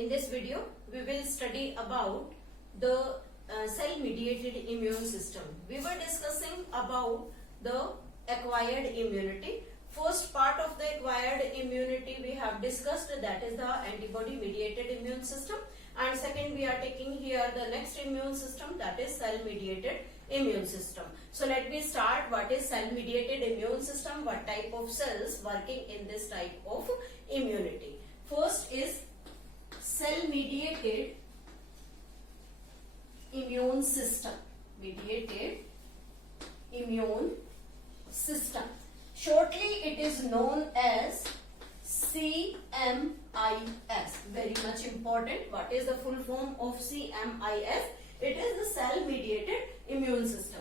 In this video, we will study about the cell-mediated immune system. We were discussing about the acquired immunity. First part of the acquired immunity we have discussed, that is the antibody-mediated immune system. And second, we are taking here the next immune system, that is cell-mediated immune system. So let me start. What is cell-mediated immune system? What type of cells working in this type of immunity? First is cell-mediated immune system. Mediated immune system. Shortly, it is known as CMIS. Very much important. What is the full form of CMIS? It is the cell-mediated immune system.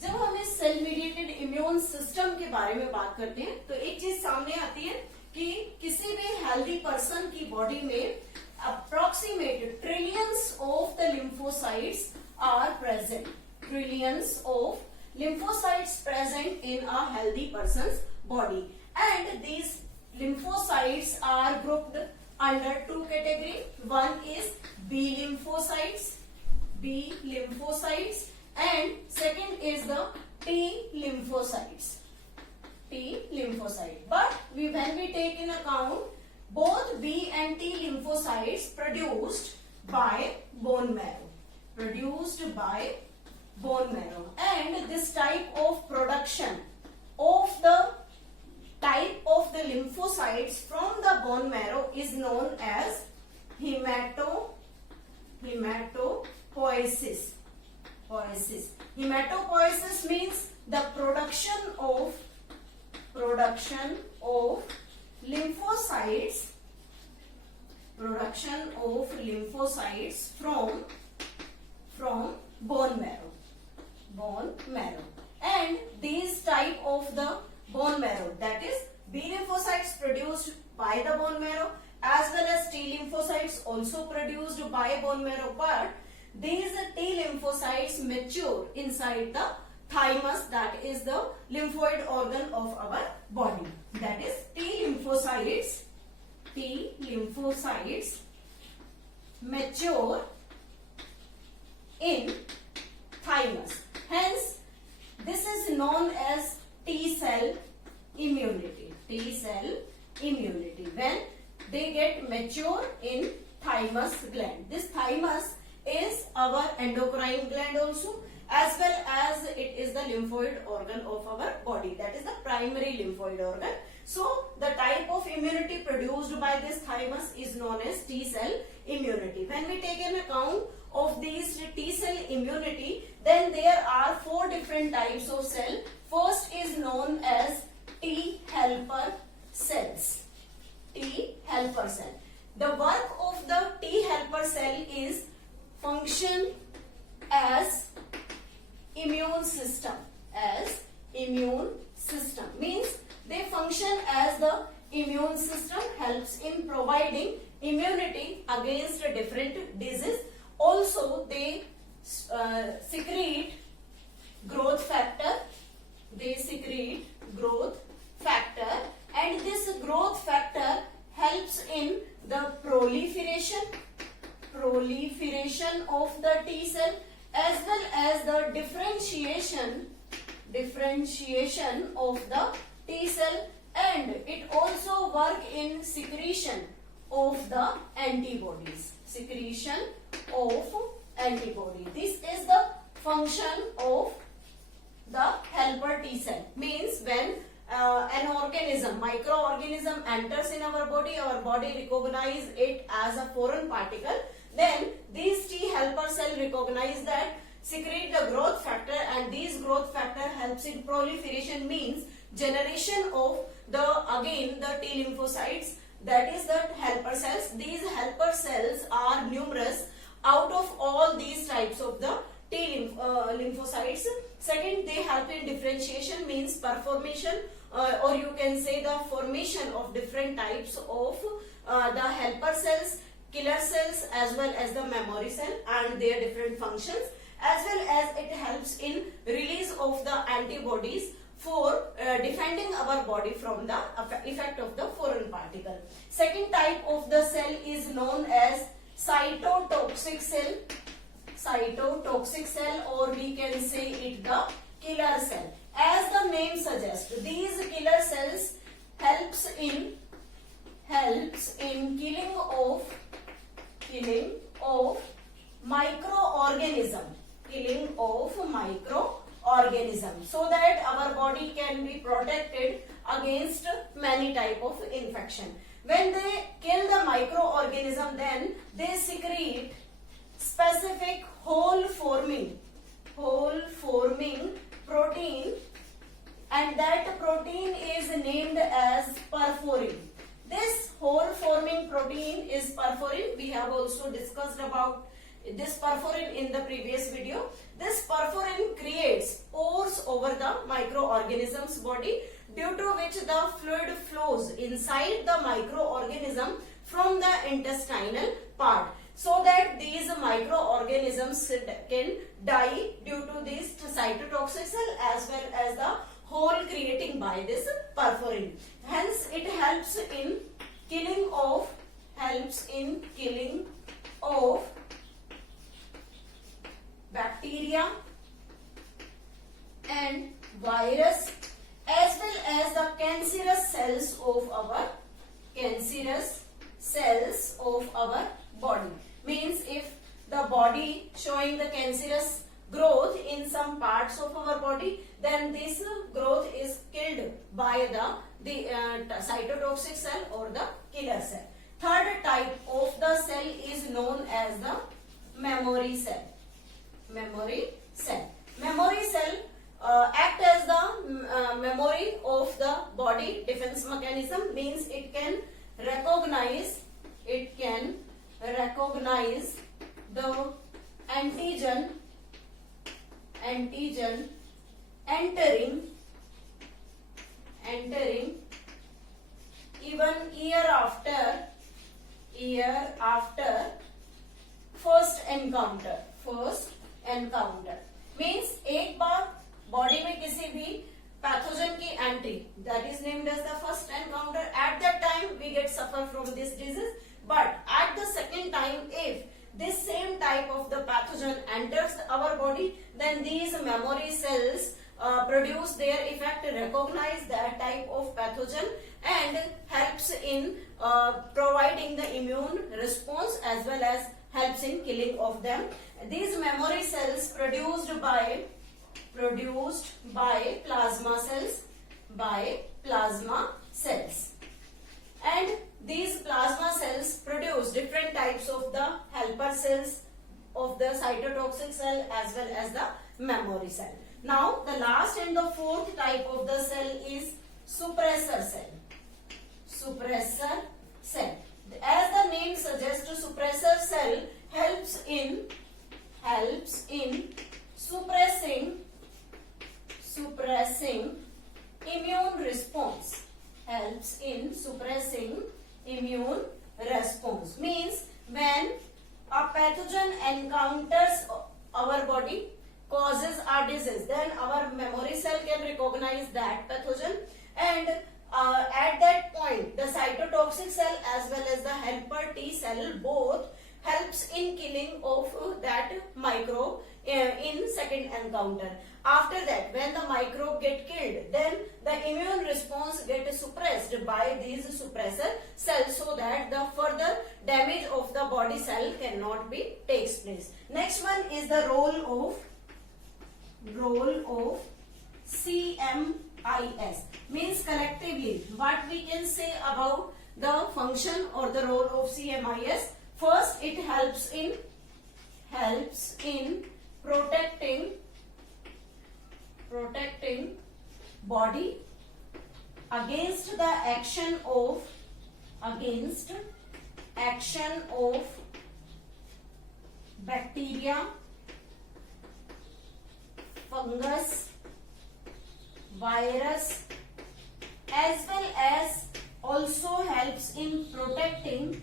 जब हम इस cell-mediated immune system के बारे में बात करते हैं, तो एक चीज सामने आती है कि किसी भी healthy person की body में approximate trillions of the lymphocytes are present. Trillions of lymphocytes present in a healthy person's body, and these lymphocytes are grouped under two categories. One is B-Lymphocytes, and second is the T Lymphocytes. But when we take in account both B and T lymphocytes produced by bone marrow, and this type of production of the lymphocytes from the bone marrow is known as hematopoiesis. Hematopoiesis means the production of lymphocytes from bone marrow. And these type of the bone marrow, that is B lymphocytes produced by the bone marrow as well as T lymphocytes also produced by bone marrow, but these T lymphocytes mature inside the thymus, that is the lymphoid organ of our body. That is T lymphocytes mature in thymus. Hence, this is known as T cell immunity. When they get mature in thymus gland. This thymus is our endocrine gland also, as well as it is the lymphoid organ of our body, that is the primary lymphoid organ. So the type of immunity produced by this thymus is known as T cell immunity. When we take an account of these T cell immunity, then there are four different types of cell. First is known as T helper cells. The work of the T helper cell is function as immune system. Means they function as the immune system, helps in providing immunity against a different disease. Also, they secrete growth factor. And this growth factor helps in the proliferation of the T cell, as well as the differentiation of the T cell, and it also work in secretion of the antibodies. This is the function of the helper T cell. Means when an organism, microorganism enters in our body recognize it as a foreign particle, then these T helper cell recognize that, secrete the growth factor, and these growth factor helps in proliferation, means generation of the T lymphocytes, that is the helper cells. These helper cells are numerous out of all these types of the T lymphocytes. Second, they help in differentiation, means performation or you can say the formation of different types of the helper cells, killer cells, as well as the memory cell and their different functions, as well as it helps in release of the antibodies for defending our body from the effect of the foreign particle. Second type of the cell is known as cytotoxic cell, or we can say it the killer cell. As the name suggests, these killer cells helps in killing of microorganism, so that our body can be protected against many type of infection. When they kill the microorganism, then they secrete specific hole forming protein, and that protein is named as perforin. This hole forming protein is perforin. We have also discussed about this perforin in the previous video. This perforin creates pores over the microorganism's body, due to which the fluid flows inside the microorganism from the intestinal part, so that these microorganisms can die due to this cytotoxic cell as well as the hole creating by this perforin. Hence it helps in killing of bacteria and virus, as well as the cancerous cells of our body. Means if the body showing the cancerous growth in some parts of our body, then this growth is killed by the cytotoxic cell or the killer cell. Third type of the cell is known as the memory cell. Memory cell act as the memory of the body defense mechanism. Means it can recognize the antigen entering even year after first encounter. Means एक बार body में किसी भी pathogen की entry, that is named as the first encounter. At that time we get suffer from this disease, but at the second time, if this same type of the pathogen enters our body, then these memory cells produce their effect, recognize that type of pathogen, and helps in providing the immune response as well as helps in killing of them. These memory cells produced by plasma cells, and these plasma cells produce different types of the helper cells of the cytotoxic cell as well as the memory cell. Now the last and the fourth type of the cell is suppressor cell. As the name suggests, suppressor cell helps in suppressing immune response. Means when a pathogen encounters our body, causes our disease, then our memory cell can recognize that pathogen, and at that point the cytotoxic cell as well as the helper T cell both helps in killing of that microbe in second encounter. After that, when the microbe get killed, then the immune response get suppressed by these suppressor cells, so that the further damage of the body cell cannot be takes place. Next one is the role of CMIS. Means collectively what we can say about the function or the role of CMIS. First, it helps in protecting body against the action of bacteria, fungus, virus, as well as also helps in protecting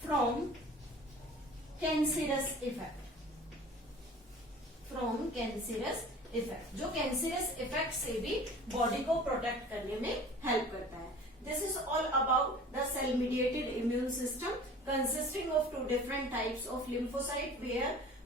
from cancerous effect, जो cancerous effect से भी body को protect करने में help करता है. This is all about the cell mediated immune system consisting of two different types of lymphocyte,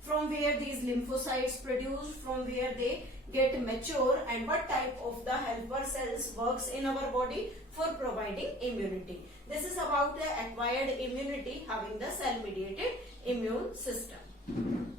from where these lymphocytes produced, from where they get mature, and what type of the helper cells works in our body for providing immunity. This is about the acquired immunity having the cell mediated immune system.